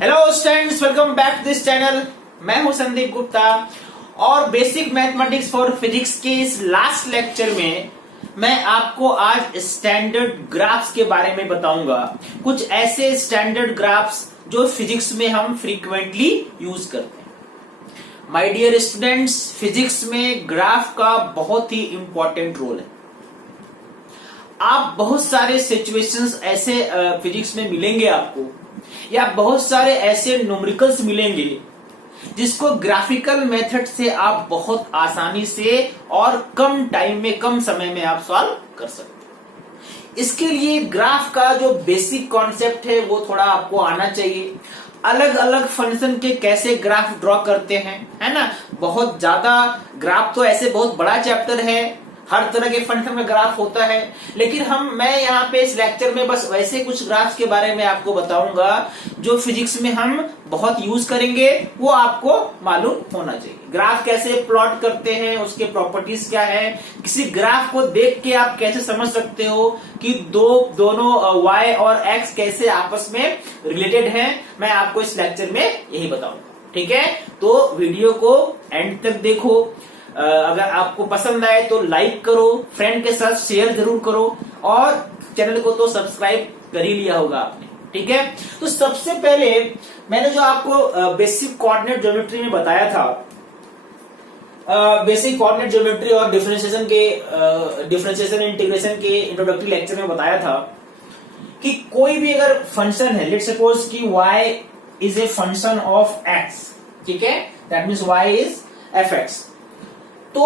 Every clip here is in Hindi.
Hello students, welcome back to this channel. मैं हूं संदीप गुप्ता और बेसिक मैथमेटिक्स फॉर फिजिक्स के इस लास्ट लेक्चर में मैं आपको आज स्टैंडर्ड ग्राफ्स के बारे में बताऊंगा। कुछ ऐसे स्टैंडर्ड ग्राफ्स जो फिजिक्स में हम फ्रीक्वेंटली यूज करते हैं। माय डियर स्टूडेंट्स, फिजिक्स में ग्राफ का बहुत ही इंपॉर्टेंट रोल है। आप बहुत सारे सिचुएशंस ऐसे फिजिक्स में मिलेंगे आपको, या बहुत सारे ऐसे न्यूमेरिकल्स मिलेंगे जिसको ग्राफिकल मेथड से आप बहुत आसानी से और कम टाइम में, कम समय में आप सॉल्व कर सकते हैं। इसके लिए ग्राफ का जो बेसिक कॉन्सेप्ट है वो थोड़ा आपको आना चाहिए। अलग अलग फंक्शन के कैसे ग्राफ ड्रॉ करते हैं, है ना। बहुत ज्यादा ग्राफ तो ऐसे बहुत बड़ा चैप्टर है, हर तरह के फंक्शन में ग्राफ होता है, लेकिन मैं यहाँ पे इस लेक्चर में बस वैसे कुछ ग्राफ्स के बारे में आपको बताऊंगा जो फिजिक्स में हम बहुत यूज करेंगे, वो आपको मालूम होना चाहिए। ग्राफ कैसे प्लॉट करते हैं, उसके प्रॉपर्टीज क्या है, किसी ग्राफ को देख के आप कैसे समझ सकते हो कि दोनों y और x कैसे आपस में रिलेटेड हैं, मैं आपको इस लेक्चर में यही बताऊंगा। ठीक है, तो वीडियो को एंड तक देखो। अगर आपको पसंद आए तो लाइक करो, फ्रेंड के साथ शेयर जरूर करो, और चैनल को तो सब्सक्राइब कर ही लिया होगा आपने। ठीक है, तो सबसे पहले मैंने जो आपको बेसिक कोऑर्डिनेट ज्योमेट्री में बताया था, बेसिक कोऑर्डिनेट ज्योमेट्री और डिफरेंशिएशन इंटीग्रेशन के इंट्रोडक्टरी लेक्चर में बताया था कि कोई भी अगर फंक्शन है, लेट्स सपोज कि y is a function of x, ठीक है, that means y is fx, तो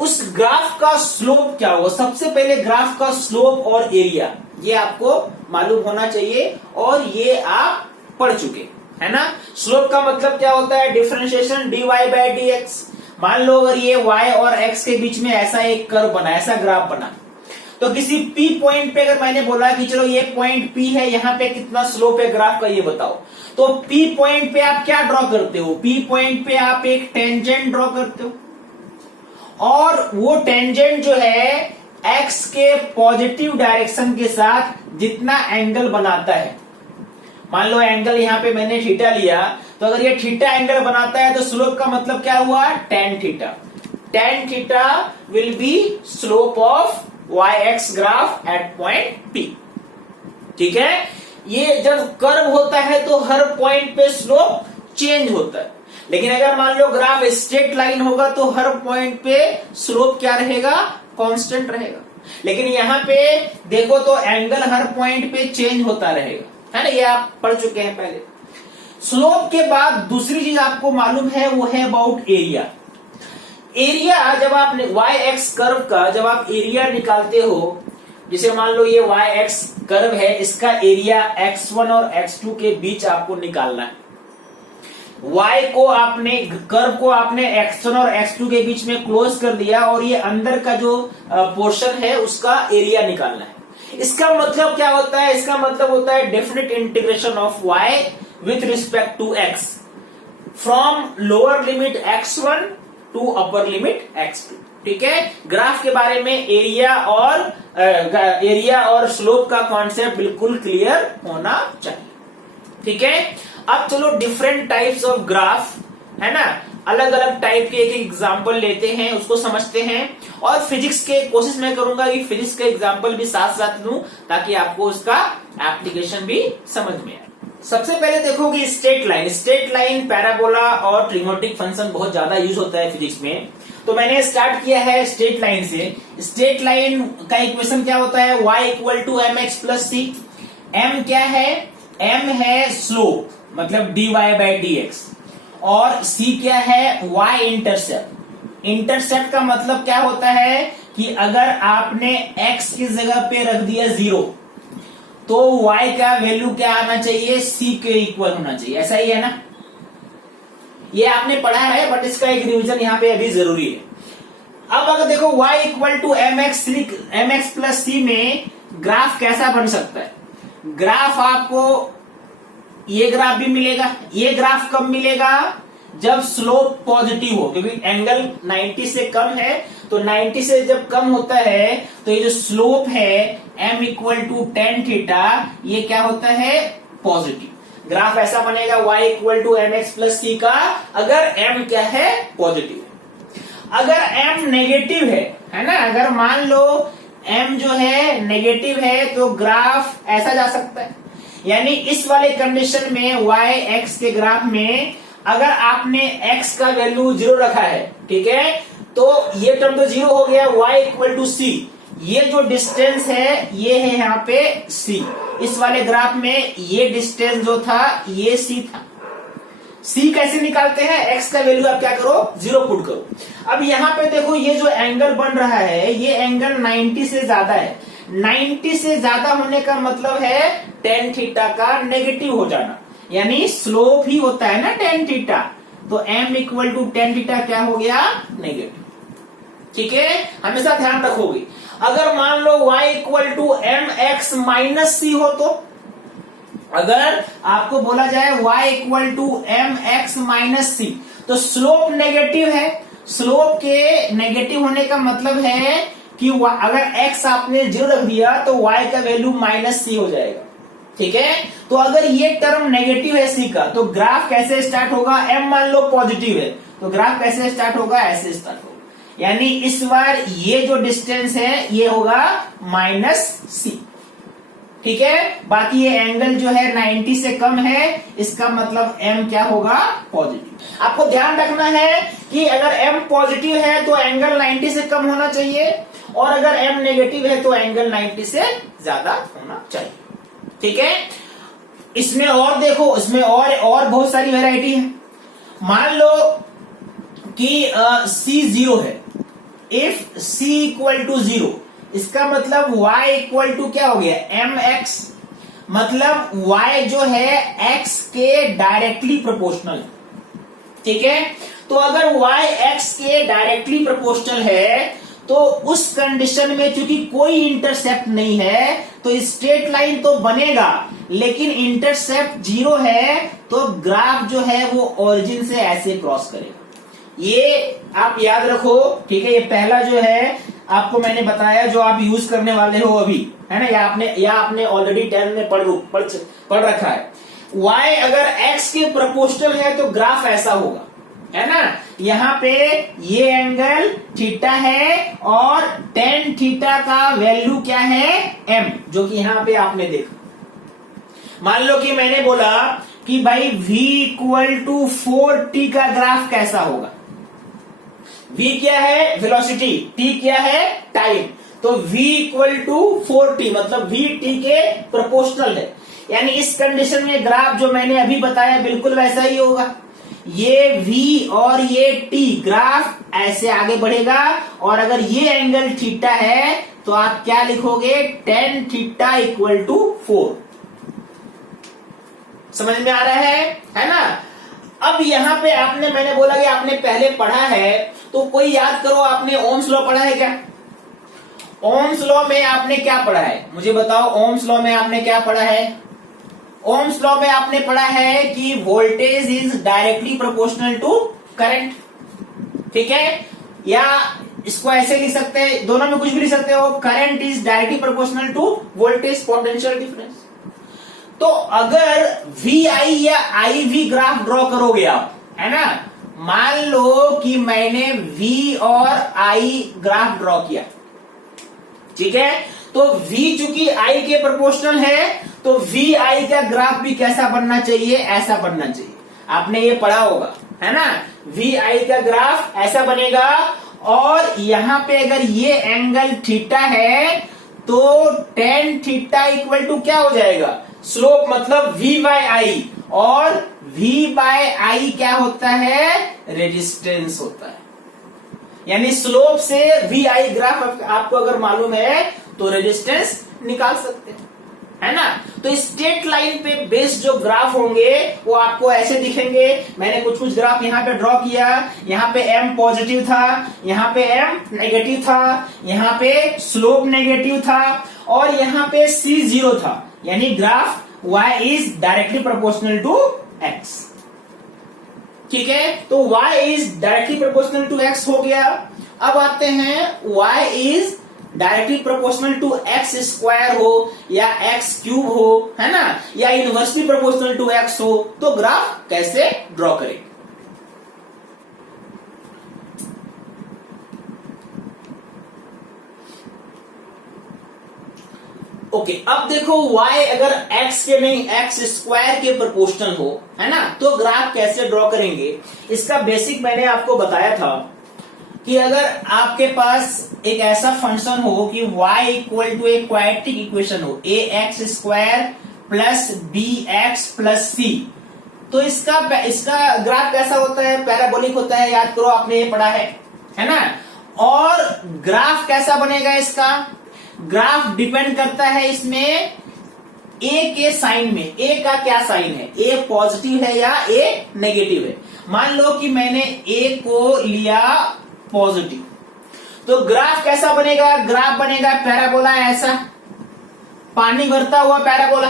उस ग्राफ का स्लोप क्या होगा। सबसे पहले ग्राफ का स्लोप और एरिया ये आपको मालूम होना चाहिए, और ये आप पढ़ चुके है ना। स्लोप का मतलब क्या होता है, डिफरेंशिएशन dy बाई dx। मान लो अगर ये y और x के बीच में ऐसा एक कर्व बना, ऐसा ग्राफ बना, तो किसी P पॉइंट पे अगर मैंने बोला कि चलो ये पॉइंट P है, यहाँ पे कितना स्लोप है ग्राफ का ये बताओ, तो P पॉइंट पे आप क्या ड्रॉ करते हो, P पॉइंट पे आप एक टेंजेंट ड्रॉ करते हो, और वो टेंजेंट जो है x के पॉजिटिव डायरेक्शन के साथ जितना एंगल बनाता है, मान लो एंगल यहां पे मैंने थीटा लिया, तो अगर ये थीटा एंगल बनाता है तो स्लोप का मतलब क्या हुआ, tan theta. tan theta will be slope of yx graph at point P। ठीक है, ये जब कर्व होता है तो हर पॉइंट पे स्लोप चेंज होता है, लेकिन अगर मान लो ग्राफ स्ट्रेट लाइन होगा तो हर पॉइंट पे स्लोप क्या रहेगा, कांस्टेंट रहेगा। लेकिन यहाँ पे देखो तो एंगल हर पॉइंट पे चेंज होता रहेगा, है ना, ये आप पढ़ चुके हैं पहले। स्लोप के बाद दूसरी चीज आपको मालूम है, वो है अबाउट एरिया। एरिया जब आप y-x कर्व का जब आप एरिया निकालते हो, जैसे मान लो ये y-x कर्व है, इसका एरिया x1 और x2 के बीच आपको निकालना है। y को आपने, कर्व को आपने x1 और x2 के बीच में क्लोज कर दिया, और ये अंदर का जो पोर्शन है उसका एरिया निकालना है। इसका मतलब क्या होता है, इसका मतलब होता है definite integration of y with respect to x from lower limit x1 to upper limit x2। ठीक है, ग्राफ के बारे में एरिया और स्लोप का कॉन्सेप्ट बिल्कुल क्लियर होना चाहिए। ठीक है, अब चलो डिफरेंट टाइप्स ऑफ ग्राफ, है ना, अलग अलग टाइप के एक एग्जांपल लेते हैं, उसको समझते हैं, और फिजिक्स के कोशिश मैं करूंगा कि फिजिक्स के एग्जांपल भी साथ साथ लूं ताकि आपको उसका एप्लीकेशन भी समझ में आए। सबसे पहले देखो कि स्ट्रेट लाइन, पैराबोला और ट्रिग्नोमेट्रिक फंक्शन बहुत ज्यादा यूज होता है फिजिक्स में। तो मैंने स्टार्ट किया है स्ट्रेट लाइन से। स्ट्रेट लाइन का इक्वेशन क्या होता है, y equal to mx plus c। m क्या है, m है स्लोप मतलब dy बाई dx, और c क्या है, y इंटरसेप्ट। इंटरसेप्ट का मतलब क्या होता है कि अगर आपने x की जगह पे रख दिया 0, तो y का वैल्यू क्या आना चाहिए, c के इक्वल होना चाहिए। ऐसा ही है ना, ये आपने पढ़ा है, बट इसका एक रिवीजन यहाँ पे अभी जरूरी है। अब अगर देखो y equal to mx plus c में ग्राफ कैसा बन सकता है, ग्राफ आपको ये ग्राफ भी मिलेगा। ये ग्राफ कब मिलेगा, जब स्लोप पॉजिटिव हो, क्योंकि एंगल 90 से कम है, तो 90 से जब कम होता है तो ये जो स्लोप है m equal to tan theta, ये क्या होता है, पॉजिटिव। ग्राफ ऐसा बनेगा y equal to m x plus c का, अगर m क्या है, पॉजिटिव है। अगर m नेगेटिव है ना, अगर मान लो m जो है नेगेटिव है तो ग्राफ ऐसा जा सकता है। यानी इस वाले कंडीशन में y x के ग्राफ में अगर आपने x का वैल्यू 0 रखा है, ठीक है, तो ये टर्म तो 0 हो गया, y इक्वल टू सी, ये जो डिस्टेंस है ये है यहाँ पे c। इस वाले ग्राफ में ये डिस्टेंस जो था ये c था। c कैसे निकालते हैं, x का वैल्यू आप क्या करो, 0 पुट करो। अब यहाँ पे देखो ये जो एंगल बन रहा है ये एंगल 90 से ज्यादा है। 90 से ज्यादा होने का मतलब है tan थीटा का नेगेटिव हो जाना, यानी स्लोप ही होता है ना tan थीटा, तो m equal to tan theta क्या हो गया, नेगेटिव। ठीक है, हमेशा ध्यान रखोगे। अगर मान लो y equal to m x minus c हो, तो अगर आपको बोला जाए y equal to m x minus c, तो स्लोप नेगेटिव है। स्लोप के नेगेटिव होने का मतलब है कि अगर x आपने 0 रख दिया तो y का वैल्यू माइनस सी हो जाएगा। ठीक है, तो अगर ये टर्म नेगेटिव है c का, तो ग्राफ कैसे स्टार्ट होगा, m मान लो पॉजिटिव है तो ग्राफ कैसे स्टार्ट होगा, ऐसे स्टार्ट होगा। यानी इस बार ये जो डिस्टेंस है ये होगा माइनस सी। ठीक है, बाकी ये एंगल जो है 90 से कम है, इसका मतलब m क्या होगा, पॉजिटिव। आपको ध्यान रखना है कि अगर m पॉजिटिव है तो एंगल 90 से कम होना चाहिए, और अगर m नेगेटिव है तो एंगल 90 से ज्यादा होना चाहिए। ठीक है, इसमें और देखो, इसमें और बहुत सारी वैरायटी है। मान लो कि c 0 है, इफ c इक्वल टू 0, इसका मतलब y इक्वल टू क्या हो गया, mx, मतलब y जो है x के डायरेक्टली प्रोपोर्शनल। ठीक है, तो अगर y x के डायरेक्टली प्रोपोर्शनल है तो उस कंडीशन में चूंकि कोई इंटरसेप्ट नहीं है तो स्ट्रेट लाइन तो बनेगा, लेकिन इंटरसेप्ट 0 है तो ग्राफ जो है वो ओरिजिन से ऐसे क्रॉस करेगा। ये आप याद रखो। ठीक है, ये पहला जो है आपको मैंने बताया जो आप यूज करने वाले हो अभी, है ना, या आपने ऑलरेडी 10 में पढ़ रखा है। y अगर x के प्रोपोर्शनल है तो ग्राफ ऐसा होगा, है ना। यहाँ पे ये एंगल थीटा है और tan थीटा का वैल्यू क्या है, m, जो कि यहाँ पे आपने देखा। मान लो कि मैंने बोला कि भाई v इक्वल टू 4t का ग्राफ कैसा होगा। v क्या है, वेलोसिटी, t क्या है, टाइम, तो v इक्वल टू 4t मतलब v t के प्रोपोर्शनल है। यानी इस कंडीशन में ग्राफ जो मैंने अभी बताया बिल्कुल वैसा ही होगा। ये v और ये t ग्राफ ऐसे आगे बढ़ेगा, और अगर ये एंगल थीटा है तो आप क्या लिखोगे, tan थीटा इक्वल टू 4। समझ में आ रहा है ना। अब यहाँ पे मैंने बोला कि आपने पहले पढ़ा है, तो कोई याद करो, आपने ओम्स लॉ पढ़ा है क्या। ओम्स लॉ में आपने क्या पढ़ा है, मुझे बताओ। ओम्स लॉ में आपने क्या पढ़ा है, ओम्स लॉ में आपने पढ़ा है कि voltage is directly proportional to current. ठीक है, या इसको ऐसे लिख सकते हैं, दोनों में कुछ भी लिख सकते हो, current is directly proportional to voltage potential difference. तो अगर VI या IV ग्राफ ड्रॉ करोगे आप, है ना, मान लो कि मैंने V और I ग्राफ ड्रॉ किया। ठीक है, तो V चूंकि I के प्रोपोर्शनल है तो VI का ग्राफ भी कैसा बनना चाहिए, ऐसा बनना चाहिए। आपने ये पढ़ा होगा, है ना, VI का ग्राफ ऐसा बनेगा, और यहां पे अगर ये एंगल थीटा है तो tan थीटा इक्वल टू क्या हो जाएगा, स्लोप, मतलब V बाय आई, और V बाय आई क्या होता है, रेजिस्टेंस होता है। यानी स्लोप से VI ग्राफ आपको अगर मालूम है तो रेजिस्टेंस निकाल सकते हैं, है ना। तो स्ट्रेट लाइन पे बेस्ड जो ग्राफ होंगे वो आपको ऐसे दिखेंगे। मैंने कुछ ग्राफ यहाँ पे ड्रॉ किया, यहाँ पे m पॉजिटिव था, यहाँ पे m नेगेटिव था, यहाँ पे स्लोप नेगेटिव था, और यहाँ पे c 0 था। यानी graph y is directly proportional to x। ठीक है, तो y is directly proportional to x हो गया। अब आते हैं y is directly proportional to x square हो या एक्स क्यूब हो, है ना, या इनवर्सली प्रोपोर्शनल टू एक्स हो, तो ग्राफ कैसे ड्रॉ करें। ओके, अब देखो y अगर x के नहीं एक्स स्क्वायर के प्रोपोर्शनल हो, है ना, तो ग्राफ कैसे ड्रॉ करेंगे। इसका बेसिक मैंने आपको बताया था कि अगर आपके पास एक ऐसा फंक्शन हो कि y equal to a quadratic equation हो, a x square plus b x plus c, तो इसका ग्राफ कैसा होता है, पैराबोलिक होता है, याद करो आपने ये पढ़ा है ना। और ग्राफ कैसा बनेगा, इसका ग्राफ डिपेंड करता है इसमें ए के साइन में। ए का क्या साइन है, ए पॉजिटिव है या ए नेगेटिव है। मान लो कि मैंने ए को लिया पॉजिटिव, तो ग्राफ कैसा बनेगा, ग्राफ बनेगा पैराबोला, ऐसा पानी भरता हुआ पैराबोला,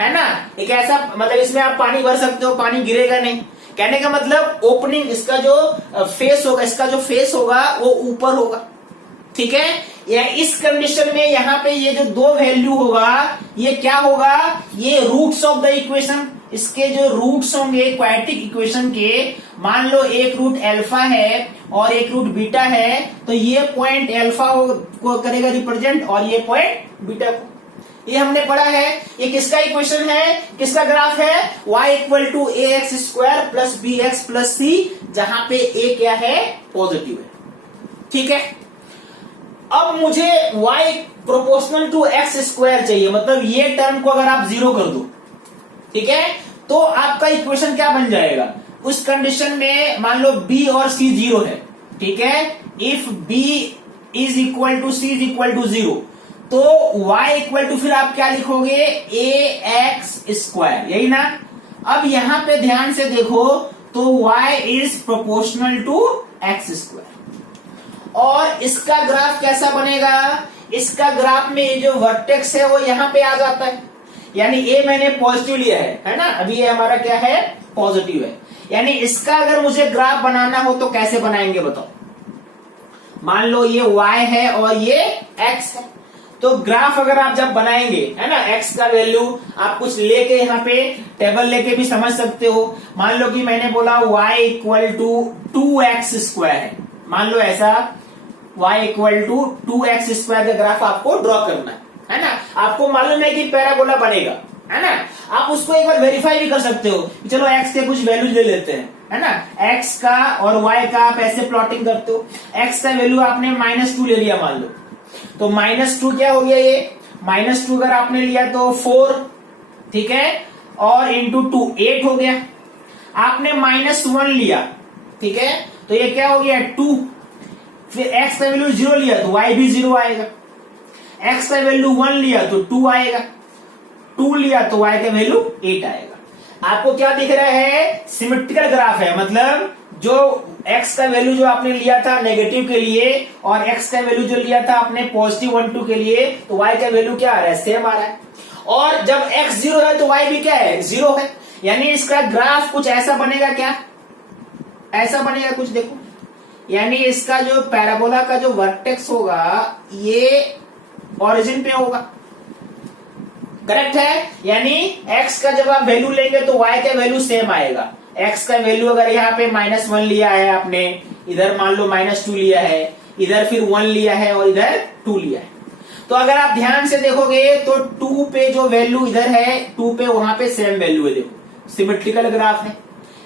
है ना। एक ऐसा, मतलब इसमें आप पानी भर सकते हो, पानी गिरेगा नहीं। कहने का मतलब ओपनिंग, इसका जो फेस होगा, इसका जो फेस होगा वो ऊपर होगा, ठीक है। या इस कंडीशन में यहाँ पे ये जो दो वैल्यू होगा, ये क्या होगा, ये रूट्स ऑफ द इक्वेशन, इसके जो रूट्स होंगे क्वाड्रेटिक इक्वेशन के, मान लो एक रूट अल्फा है और एक रूट बीटा है, तो ये पॉइंट अल्फा को करेगा रिप्रेजेंट और ये पॉइंट बीटा को। ये हमने पढ़ा है। ये किसका इक्वेशन है, किसका ग्राफ है, y equal to a x square plus b x plus c, जहां पे a क्या है, पॉजिटिव है, ठीक है। अब मुझे y proportional to x square चाहिए, मतलब ये टर्म को अगर आप जीरो कर दो, ठीक है, तो आपका इक्वेशन क्या बन जाएगा। उस कंडीशन में मान लो b और c जीरो है, ठीक है। If b is equal to c is equal to zero, तो y इक्वल टू फिर आप क्या लिखोगे, ए एक्स स्क्वायर, यही ना। अब यहां पे ध्यान से देखो, तो y is proportional to x square. और इसका ग्राफ कैसा बनेगा, इसका ग्राफ में ये जो वर्टेक्स है वो यहां पे आ जाता है, यानी ए मैंने पॉजिटिव लिया है ना, अभी ये हमारा क्या है, पॉजिटिव है। यानी इसका अगर मुझे ग्राफ बनाना हो तो कैसे बनाएंगे बताओ। मान लो ये y है और ये x है, तो ग्राफ अगर आप जब बनाएंगे, है ना, x का वैल्यू आप कुछ लेके यहाँ पे टेबल लेके भी समझ सकते हो। मान लो कि मैंने बोला y equal to 2x square है, मान लो ऐसा y equal to 2x square का ग्राफ आपको ड्रॉ करना है ना। आपको मालूम है कि पैराबोला बनेगा, है ना। आप उसको एक बार वेरीफाई भी कर सकते हो, चलो x के कुछ वैल्यूज ले लेते हैं, है ना। x का और y का आप ऐसे प्लॉटिंग करते हो। x का वैल्यू आपने -2 ले लिया मान लो, तो -2 क्या हो गया, ये -2 अगर आपने लिया तो 4, ठीक है, और इंटू 2 8 हो गया। आपने -1 लिया, ठीक है, तो ये क्या हो गया 2। फिर x का वैल्यू 0 लिया तो y भी 0 आएगा। x का वैल्यू 1 लिया तो 2 आएगा, 2 लिया तो y का वैल्यू 8 आएगा। आपको क्या दिख रहा है, सिमेट्रिकल ग्राफ है, मतलब जो x का वैल्यू जो आपने लिया था नेगेटिव के लिए और x का वैल्यू जो लिया था आपने पॉजिटिव 1 2 के लिए, तो y का वैल्यू क्या आ रहा है, सेम आ रहा है। और जब x 0 है तो y भी क्या है, 0 है। यानी इसका ग्राफ कुछ ऐसा बनेगा, क्या ऐसा बनेगा कुछ, देखो, यानी इसका जो पैराबोला का जो वर्टेक्स होगा ये ओरिजिन पे होगा, करेक्ट है। यानी x का जब आप वैल्यू लेंगे तो y का वैल्यू सेम आएगा। x का वैल्यू अगर यहाँ पे -1 लिया है आपने, इधर मान लो -2 लिया है, इधर फिर 1 लिया है और इधर 2 लिया है, तो अगर आप ध्यान से देखोगे तो 2 पे जो वैल्यू इधर है 2 पे वहां पे सेम वैल्यू है, देखो सिमेट्रिकल ग्राफ है।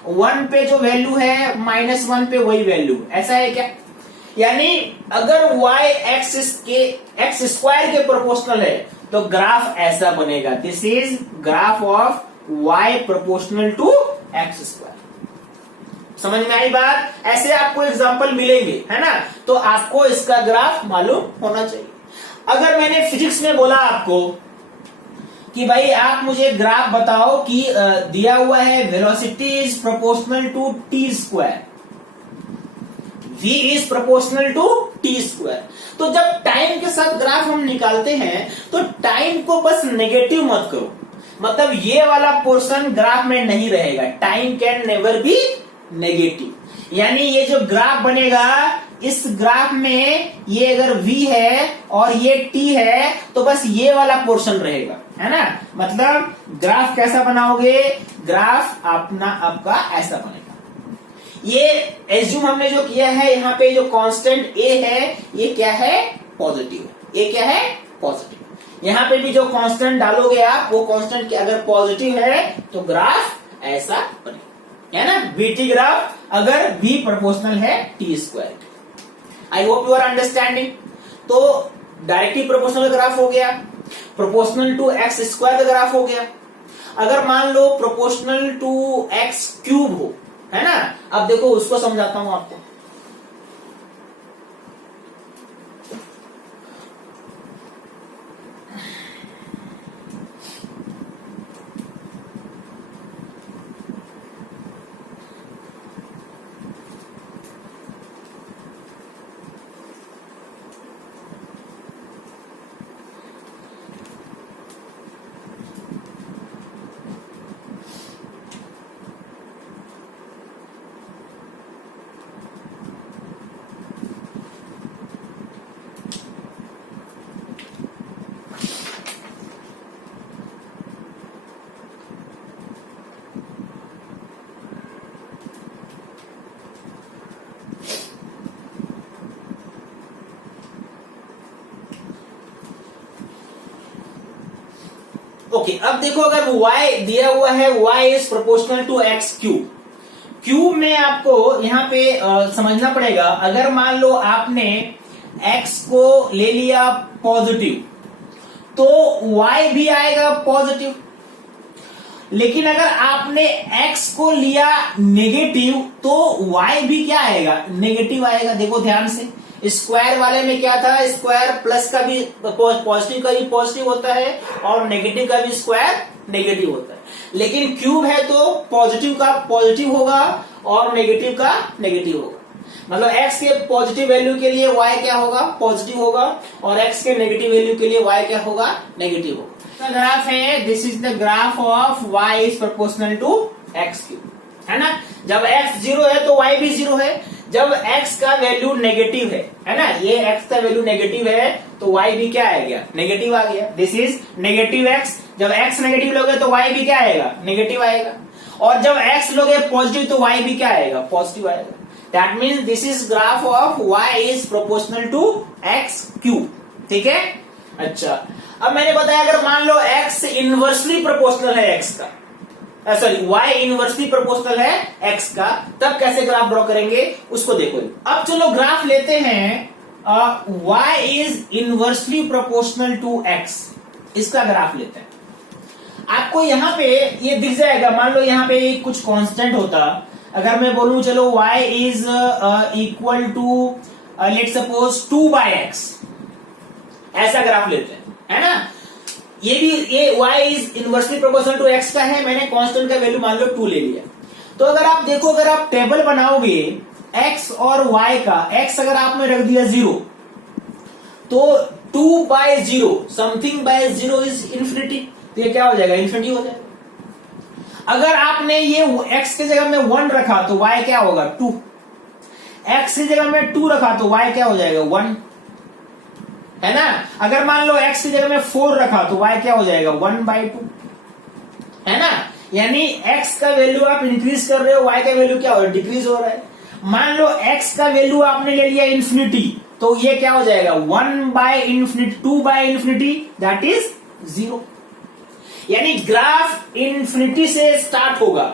1 पे जो वैल्यू है -1 पे वही वैल्यू, ऐसा है क्या। यानी अगर y एक्स स्क्वायर के प्रोपोर्शनल है तो ग्राफ ऐसा बनेगा, this is graph of y proportional to x square. समझ में आई बात। ऐसे आपको एग्जांपल मिलेंगे, है ना, तो आपको इसका ग्राफ मालूम होना चाहिए। अगर मैंने फिजिक्स में बोला आपको कि भाई आप मुझे ग्राफ बताओ कि दिया हुआ है velocity is proportional to t square, v is proportional to t square, तो जब टाइम के साथ ग्राफ हम निकालते हैं तो टाइम को बस नेगेटिव मत करो, मतलब ये वाला पोर्शन ग्राफ में नहीं रहेगा। Time can never be negative, यानी ये जो ग्राफ बनेगा इस ग्राफ में ये अगर v है और ये t है तो बस ये वाला पोर्शन रहेगा, है ना। मतलब ग्राफ कैसा बनाओगे, ग्राफ अपना आपका ऐसा बनेगा। ये एज्यूम हमने जो किया है, यहाँ पे जो कांस्टेंट a है ये क्या है, पॉजिटिव है। ये क्या है, पॉजिटिव। यहाँ पे भी जो कांस्टेंट डालोगे आप, वो कांस्टेंट अगर पॉजिटिव है तो ग्राफ ऐसा बनेगा, है ना। बीटी ग्राफ अगर v प्रोपोर्शनल है t square. I hope you are understanding. तो डायरेक्टली प्रोपोर्शनल ग्राफ हो गया, प्रोपोर्शनल टू एक्स स्क्वायर का ग्राफ हो गया। अगर मान लो प्रोपोर्शनल टू एक्स क्यूब हो, है ना। अब देखो उसको समझाता हूं आपको। ओके, अब देखो अगर y दिया हुआ है, y is proportional to x cube. Cube में आपको यहाँ पे समझना पड़ेगा, अगर मान लो आपने x को ले लिया पॉजिटिव तो y भी आएगा पॉजिटिव। लेकिन अगर आपने x को लिया नेगेटिव तो y भी क्या आएगा, नेगेटिव आएगा। देखो ध्यान से, स्क्वायर वाले में क्या था, स्क्वायर प्लस का भी पॉजिटिव का भी पॉजिटिव होता है और नेगेटिव का भी स्क्वायर नेगेटिव होता है। लेकिन क्यूब है तो पॉजिटिव का पॉजिटिव होगा और नेगेटिव का नेगेटिव होगा। मतलब x के पॉजिटिव वैल्यू के लिए y क्या होगा, पॉजिटिव होगा, और x के नेगेटिव वैल्यू के लिए y क्या होगा, नेगेटिव होगा। ग्राफ है, this is the graph of y is proportional to x cube, है ना। जब x 0 है तो y भी 0 है। जब x का वैल्यू नेगेटिव है ना, ये x का वैल्यू नेगेटिव है तो y भी क्या आ गया, नेगेटिव आ गया। This is negative x। जब x नेगेटिव लोगे तो y भी क्या आएगा, नेगेटिव आएगा। और जब x लोगे पॉजिटिव तो y भी क्या आएगा, पॉजिटिव आएगा। That means this is graph of y is proportional to x cube, ठीक है। अच्छा, अब मैंने बताया अगर मान लो x इनवर्सली प्रोपोर्शनल है x का, सॉरी y इनवर्सली प्रोपोर्शनल है x का, तब कैसे ग्राफ ड्रॉ करेंगे उसको देखो। अब चलो ग्राफ लेते हैं y is inversely proportional to x, इसका ग्राफ लेते हैं। आपको यहाँ पे ये दिख जाएगा, मान लो यहाँ पे कुछ कांस्टेंट होता, अगर मैं बोलूं चलो y is equal to let suppose 2/x, ऐसा ग्राफ लेते हैं, है ना। ये भी ये y is inversely proportional to x का है, मैंने कांस्टेंट का वैल्यू मान लो 2 ले लिया। तो अगर आप देखो, अगर आप टेबल बनाओगे x और y का, x अगर आपने रख दिया 0 तो 2/0 समथिंग बाय 0 इज इन्फिनिटी, तो ये क्या हो जाएगा, इन्फिनिटी हो जाएगा। अगर आपने ये x की जगह में 1 रखा तो y क्या होगा, 2। x की जगह में 2 रखा तो y क्या हो जाएगा, 1, है ना। अगर मान लो x की जगह में 4 रखा तो y क्या हो जाएगा, 1/2, है ना। यानी x का वैल्यू आप इंक्रीज कर रहे हो, y का वैल्यू क्या हो रहा है, डिक्रीज हो रहा है। मान लो x का वैल्यू आपने ले लिया इन्फिनिटी, तो ये क्या हो जाएगा, 1/∞, 2/∞, दैट इज 0। यानी ग्राफ इन्फिनिटी से स्टार्ट होगा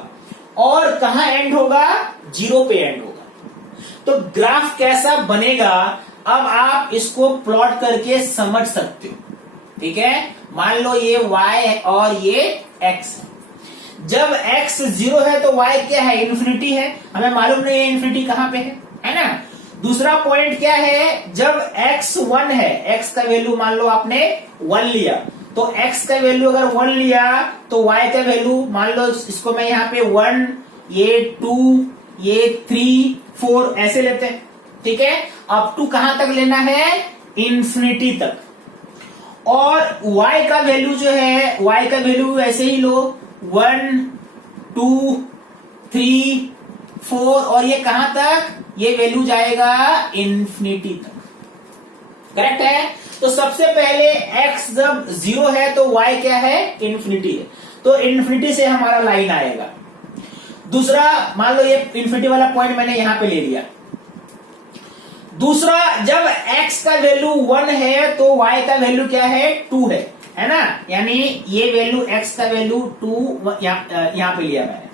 और कहां एंड होगा, 0 पे एंड होगा। तो ग्राफ कैसा बनेगा, अब आप इसको प्लॉट करके समझ सकते हो, ठीक है। मान लो ये y और ये x है। जब x 0 है तो y क्या है, इन्फिनिटी है। हमें मालूम नहीं है इन्फिनिटी कहां पे है ना। दूसरा पॉइंट क्या है, जब x 1 है, x का वैल्यू मान लो आपने 1 लिया, तो x का वैल्यू अगर 1 लिया तो y का वैल्यू मान लो, इसको मैं यहाँ पे 1, ये 2, ये 3, 4 ऐसे लेते हैं, ठीक है। अप टू कहां तक लेना है, इन्फिनिटी तक। और y का वैल्यू जो है, y का वैल्यू ऐसे ही लो, 1, 2, 3, 4 और ये कहां तक, ये वैल्यू जाएगा इंफिनिटी तक। करेक्ट है। तो सबसे पहले x जब 0 है तो y क्या है, इंफिनिटी है, तो इंफिनिटी से हमारा लाइन आएगा। दूसरा, मान लो ये इंफिनिटी वाला पॉइंट मैंने यहां पे ले लिया। दूसरा, जब x का वैल्यू 1 है तो y का वैल्यू क्या है, 2 है ना, यानी ये वैल्यू x का वैल्यू 2 यहां पे लिया मैंने।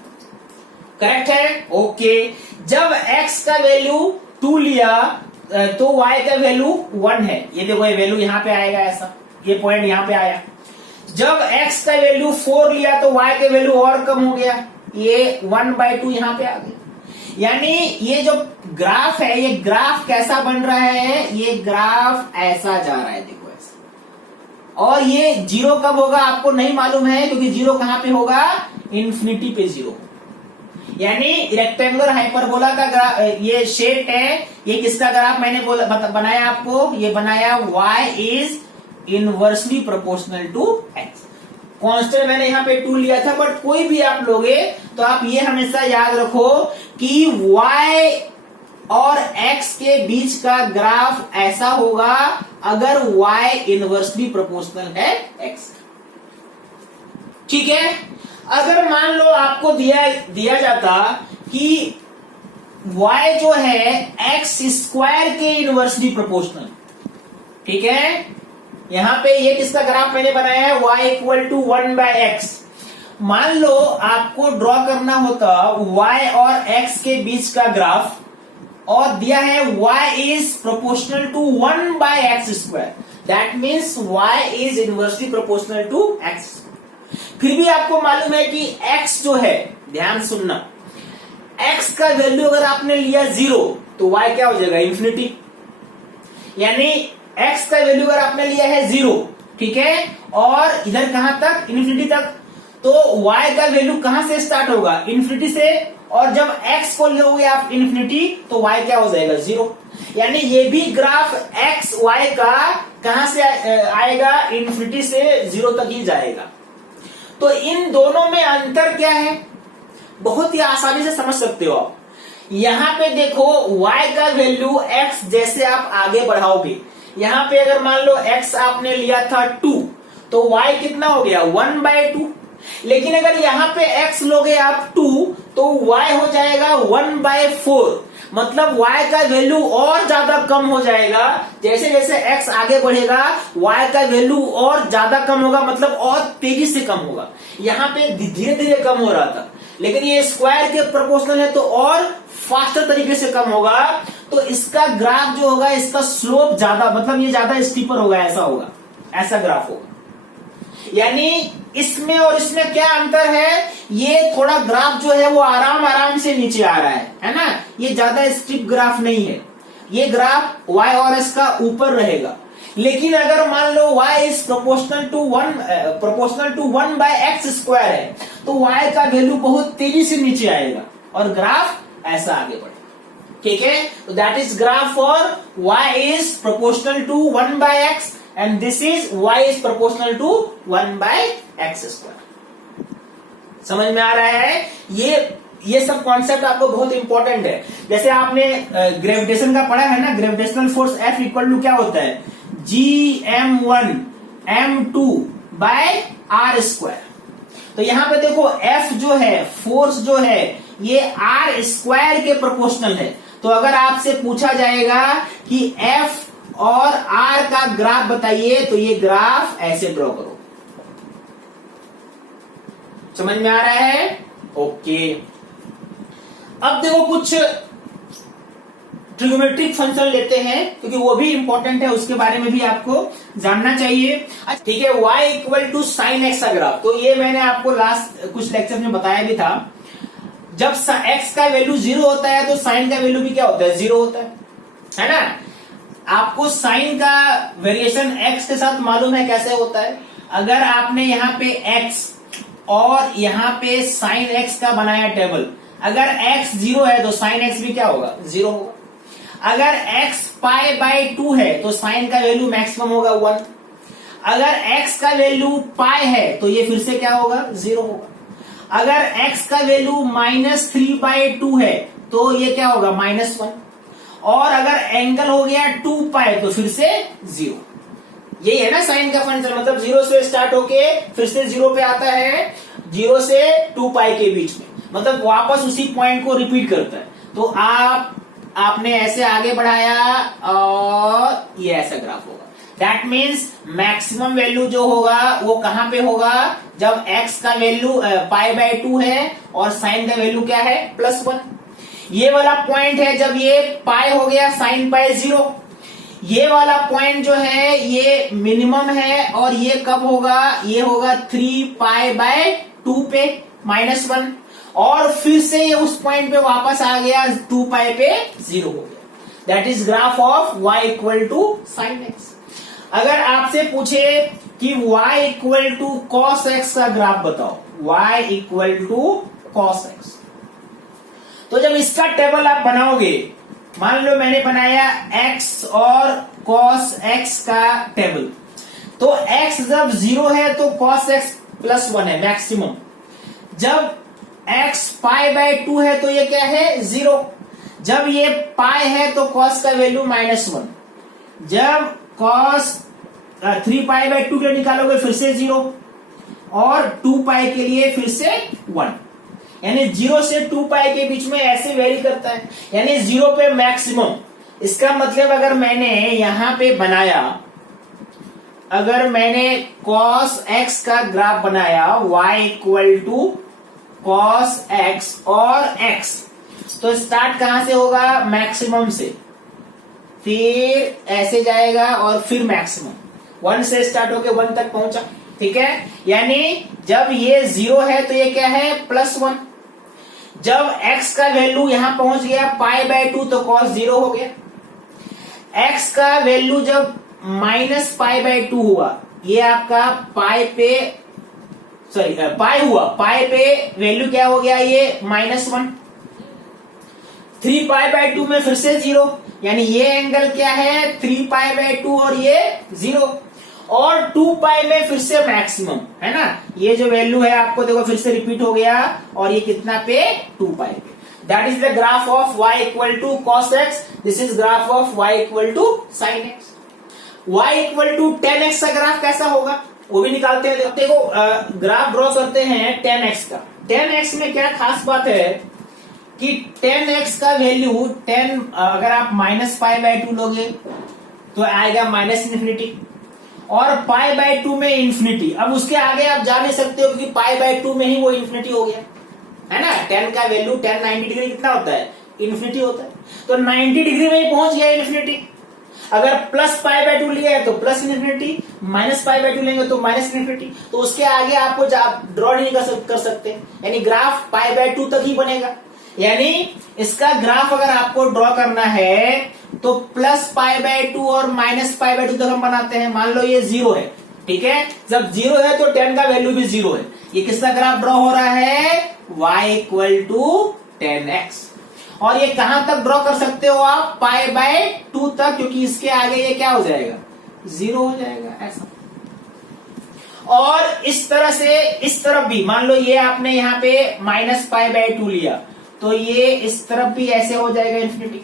करेक्ट है, ओके। जब x का वैल्यू 2 लिया तो y का वैल्यू 1 है, ये देखो ये वैल्यू यहां पे आएगा, ऐसा ये पॉइंट यहां पे आया। जब x का वैल्यू 4 लिया तो y का वैल्यू और कम हो गया, ये 1/2 यहां पे आ गया। यानी ये जो ग्राफ है, ये ग्राफ कैसा बन रहा है, ये ग्राफ ऐसा जा रहा है, देखो ऐसा। और ये 0 कब होगा आपको नहीं मालूम है, क्योंकि 0 कहां पे होगा, इंफिनिटी पे 0। यानी रेक्टेंगुलर हाइपरबोला का ग्राफ, ये शेप है, ये किसका ग्राफ मैंने बनाया आपको, ये बनाया y is inversely proportional to x। Constant मैंने यहाँ पे 2 लिया था, बट कोई भी आप लोगे तो आप ये हमेशा याद रखो कि y और x के बीच का ग्राफ ऐसा होगा अगर y इनवर्सली प्रोपोर्शनल है x। ठीक है। अगर मान लो आपको दिया जाता कि y जो है x स्क्वायर के इनवर्सली प्रोपोर्शनल, ठीक है, यहां पे ये किसका ग्राफ मैंने बनाया है, y इक्वल टू 1/x। मान लो आपको ड्रॉ करना होता y और x के बीच का ग्राफ, और दिया है y is proportional to 1/x square, that means y is inversely proportional to x। फिर भी आपको मालूम है कि x जो है, ध्यान सुनना, x का वैल्यू अगर आपने लिया 0 तो y क्या हो जाएगा, इंफिनिटी। यानी x का वैल्यू अगर आपने लिया है 0, ठीक है, और इधर कहां तक, इंफिनिटी तक, तो y का वैल्यू कहां से स्टार्ट होगा, इंफिनिटी से, और जब x को लोगे आप इंफिनिटी तो y क्या हो जाएगा, 0। यानी ये भी ग्राफ x y का कहां से आएगा, इंफिनिटी से 0 तक ही जाएगा। तो इन दोनों में अंतर क्या है, बहुत ही आसानी से समझ सकते हो आप। यहां पे देखो y का वैल्यू x जैसे आप आगे बढ़ाओगे, यहां पे अगर मान लो x आपने लिया था 2 तो y कितना हो गया, 1/2। लेकिन अगर यहां पे x लोगे आप 2 तो y हो जाएगा 1/4। मतलब y का वैल्यू और ज्यादा कम हो जाएगा, जैसे जैसे x आगे बढ़ेगा y का वैल्यू और ज्यादा कम होगा, मतलब और तेजी से कम होगा। यहाँ पे धीरे धीरे कम हो रहा था, लेकिन ये स्क्वायर के प्रोपोर्शनल है तो और फास्टर तरीके से कम होगा। तो इसका ग्राफ जो होगा, इसका स्लोप ज्यादा, मतलब ये ज्यादा स्टीपर होगा, ऐसा होगा, ऐसा ग्राफ होगा। यानी इसमें और इसमें क्या अंतर है, ये थोड़ा ग्राफ जो है वो आराम आराम से नीचे आ रहा है ना, ये ज्यादा स्टीप ग्राफ नहीं है, ये ग्राफ y और s का ऊपर रहेगा। लेकिन अगर मान लो y is proportional to 1/x square है तो y का वैल्यू बहुत तेजी से नीचे आएगा और ग्राफ ऐसा आगे बढ़ेगा। ठीक है, तो that is graph for y is proportional to 1/x and this is y is proportional to 1/x square। समझ में आ रहा है? ये सब कॉन्सेप्ट आपको बहुत इंपॉर्टेंट है। जैसे आपने ग्रेविटेशन का पढ़ा है ना, gravitational force F equal to क्या होता है, Gm1 m2 bye r square. तो यहां पे देखो F जो है, फोर्स जो है, ये r स्क्वायर के प्रोपोर्शनल है। तो अगर आपसे पूछा जाएगा कि F और R का ग्राफ बताइए, तो ये ग्राफ ऐसे ड्रॉ करो। समझ में आ रहा है? ओके। अब देखो कुछ ट्रिगोमेट्रिक फंक्शन लेते हैं, क्योंकि वो भी इंपॉर्टेंट है, उसके बारे में भी आपको जानना चाहिए। ठीक है, y equal to sine x का ग्राफ, तो ये मैंने आपको लास्ट कुछ लेक्चर में बताया भी था। जब x का वैल्यू 0 होता है तो साइन का वैल्यू भी क्या होता है, 0 होता है ना। आपको साइन का वेरिएशन x के साथ मालूम है कैसे होता है। अगर आपने यहाँ पे x और यहाँ पे साइन x का बनाया टेबल, अगर x 0 है तो साइन x भी क्या होगा, 0 होगा। अगर x π/2 है तो साइन का वैल्यू मैक्सिमम होगा 1। अगर x का वैल्यू π है तो ये फिर से क्या होगा, 0 होगा। अगर x का वैल्यू -3/2 है तो ये क्या होगा, -1। और अगर एंगल हो गया 2 पाई तो फिर से 0। यही है ना साइन का फंक्शन, मतलब 0 से स्टार्ट होके फिर से 0 पे आता है, 0 से 2 पाई के बीच में, मतलब वापस उसी पॉइंट को रिपीट करता है। तो आपने ऐसे आगे बढ़ाया और ये ऐसा ग्राफ होगा। दैट मीन्स मैक्सिमम वैल्यू जो होगा वो कहां पे होगा, जब x का वैल्यू π/2 है और साइन का वैल्यू क्या है +1। ये वाला पॉइंट है जब ये पाई हो गया sin π 0। ये वाला पॉइंट जो है ये मिनिमम है और ये कब होगा, ये होगा 3π/2 पे -1, और फिर से ये उस पॉइंट पे वापस आ गया 2 पाई पे 0 हो गया। That is graph of y equal to sine x. अगर आपसे पूछे कि y equal to cos x का ग्राफ बताओ, y equal to cos x, तो जब इसका टेबल आप बनाओगे, मान लो मैंने बनाया x और cos x का टेबल, तो x जब 0 है तो cos x +1 है मैक्सिमम, जब x π/2 है तो ये क्या है 0, जब ये पाई है तो cos का वैल्यू -1, जब cos 3π/2 के निकालोगे फिर से 0, और 2 पाई के लिए फिर से 1, यानी 0 से 2 पाई के बीच में ऐसे वेरी करता है, यानी 0 पे मैक्सिमम। इसका मतलब अगर मैंने यहां पे बनाया, अगर मैंने cos x का ग्राफ बनाया y equal to cos x और x, तो स्टार्ट कहां से होगा, मैक्सिमम से, फिर ऐसे जाएगा और फिर मैक्सिमम 1 से स्टार्ट होके 1 तक पहुंचा। ठीक है, यानी जब ये 0 है तो ये क्या है +1, जब x का वैल्यू यहां पहुंच गया π/2 तो cos 0 हो गया, x का वैल्यू जब -π/2 हुआ, ये आपका पाई पे पाई हुआ, पाई पे वैल्यू क्या हो गया, ये -1, 3π/2 में फिर से 0, यानी ये एंगल क्या है 3π/2 और ये 0, और 2 पाई में फिर से मैक्सिमम है ना, ये जो वैल्यू है आपको देखो फिर से रिपीट हो गया, और ये कितना पे 2 पाई पे। That is the graph of y equal to cos x, this is graph of y equal to sin x। y equal to 10x का ग्राफ कैसा होगा वो भी निकालते हैं। देखो ग्राफ ड्रॉ करते हैं 10x का। 10x में क्या खास बात है कि 10x का वैल्यू 10, अगर आप -π/2 लोगे तो आएगा -∞, और π/2 में इन्फिनिटी। अब उसके आगे आप जा नहीं सकते हो क्योंकि π/2 में ही वो इन्फिनिटी हो गया है ना। 10 का वैल्यू 10 90 डिग्री कितना होता है, इन्फिनिटी होता है, तो 90 डिग्री में ही पहुंच गया इन्फिनिटी। अगर +π/2 लिया है तो प्लस इन्फिनिटी, -π/2 लेंगे तो -इन्फिनिटी, तो उसके आगे आपको ड्रॉ नहीं कर सकते, यानी ग्राफ π/2 तक ही बनेगा। यानी इसका ग्राफ अगर आपको ड्रॉ करना है तो +π/2 और -π/2 तक हम बनाते हैं। मान लो ये 0 है, ठीक है, जब 0 है तो 10 का वैल्यू भी 0 है। ये किसका ग्राफ ड्रॉ हो रहा है, y इक्वल टू 10x, और ये कहां तक ड्रॉ कर सकते हो आप, π/2 तक, क्योंकि इसके आगे ये क्या हो जाएगा 0 हो जाएगा ऐसा। और इस तरह से इस तरफ भी मान लो ये आपने यहाँ पे -π/2 लिया तो ये इस तरफ भी ऐसे हो जाएगा इन्फिनिटी,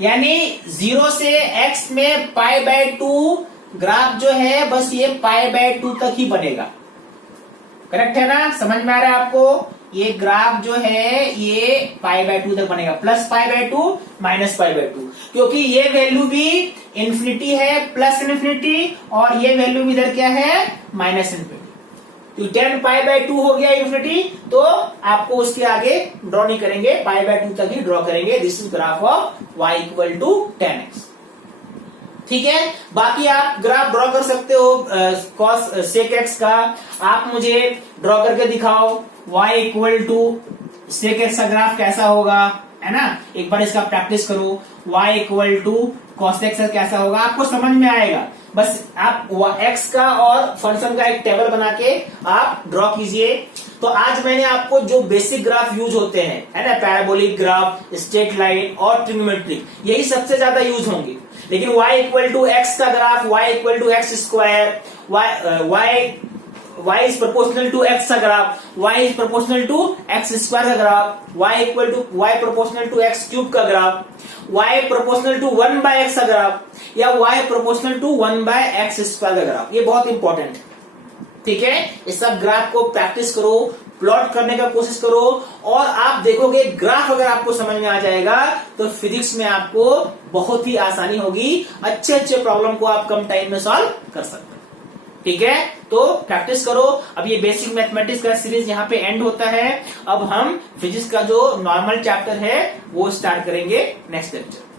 यानी 0 से x में π/2 ग्राफ जो है बस ये π/2 तक ही बनेगा। करेक्ट है ना, समझ में आ रहा है आपको। ये ग्राफ जो है ये π/2 तक बनेगा, +π/2 -π/2, क्योंकि ये वैल्यू भी इन्फिनिटी है, प्लस इन्फिनिटी, और ये वैल्यू भी इधर क्या है -इन्फिनिटी। तो 10π/2 हो गया इन्फिनिटी, तो आपको उसके आगे ड्रॉ नहीं करेंगे, π/2 तक ही ड्रॉ करेंगे। This is graph of y equal to 10x। ठीक है, बाकी आप ग्राफ ड्रॉ कर सकते हो cos sec x का। आप मुझे ड्रॉ करके दिखाओ y equal to sec x का ग्राफ कैसा होगा, है ना। एक बार इसका प्रैक्टिस करो, y equal to cos x का कैसा होगा, आपको समझ में आएगा। बस आप x का और फंक्शन का एक टेबल बना के आप ड्रॉ कीजिए। तो आज मैंने आपको जो बेसिक ग्राफ यूज होते हैं, है ना, पैराबोलिक ग्राफ, स्ट्रेट लाइन और ट्रिग्नोमेट्रिक, यही सबसे ज्यादा यूज होंगे। लेकिन y इक्वल टू एक्स का graph, y equal to x square, y is proportional to x का graph, y is proportional to x square का graph, y equal to y proportional to x cube का graph, y proportional to 1 bye x का ग्राफ, या y proportional to 1 bye x square का ग्राफ। ये बहुत इंपॉर्टेंट, ठीक है। इस सब ग्राफ को प्रैक्टिस करो, प्लॉट करने का कोशिश करो, और आप देखोगे ग्राफ अगर आपको समझ में आ जाएगा तो फिजिक्स में आपको बहुत ही आसानी होगी, अच्छे अच्छे प्रॉब्लम को आप कम टाइम में सॉल्व कर सकते हैं, ठीक है। तो प्रैक्टिस करो। अब ये बेसिक मैथमेटिक्स का सीरीज यहाँ पे एंड होता है। अब हम फिजिक्स का जो नॉर्मल चैप्टर है वो स्टार्ट करेंगे नेक्स्ट लेक्चर।